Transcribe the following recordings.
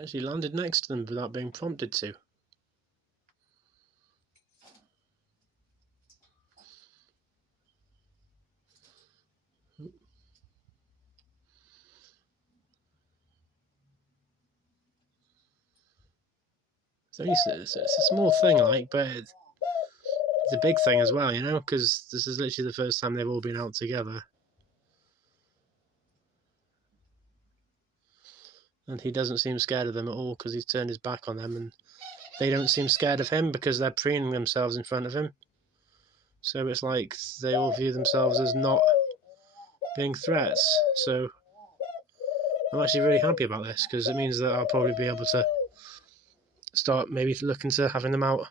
actually landed next to them without being prompted to. It's a small thing, like, but it's a big thing as well, you know, because this is literally the first time they've all been out together. And he doesn't seem scared of them at all because he's turned his back on them, and they don't seem scared of him because they're preening themselves in front of him. So it's like they all view themselves as not being threats. So I'm actually really happy about this because it means that I'll probably be able to start maybe looking to having them out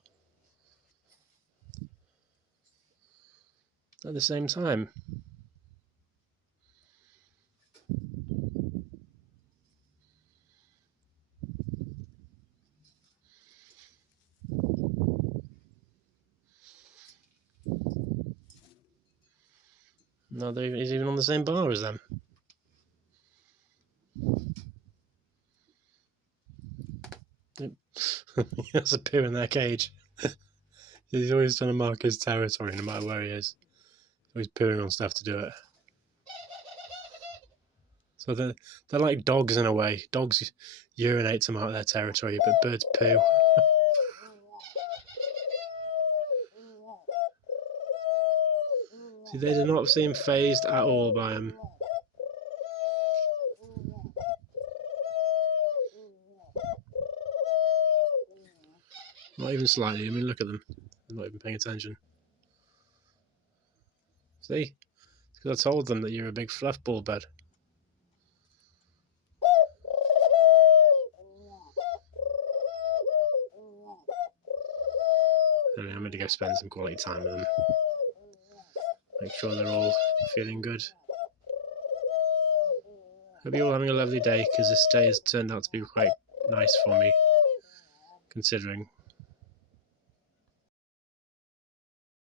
at the same time. No, he's even on the same bar as them. He has a poo in their cage. He's always trying to mark his territory no matter where he is. He's pooing on stuff to do it. So they're like dogs in a way. Dogs urinate to mark their territory, but birds poo. See, they do not seem phased at all by him. Not even slightly. I mean, look at them. They're not even paying attention. See? Because I told them that you're a big fluff ball bud. Anyway, I'm going to go spend some quality time with them. Make sure they're all feeling good. Hope you're all having a lovely day, because this day has turned out to be quite nice for me, considering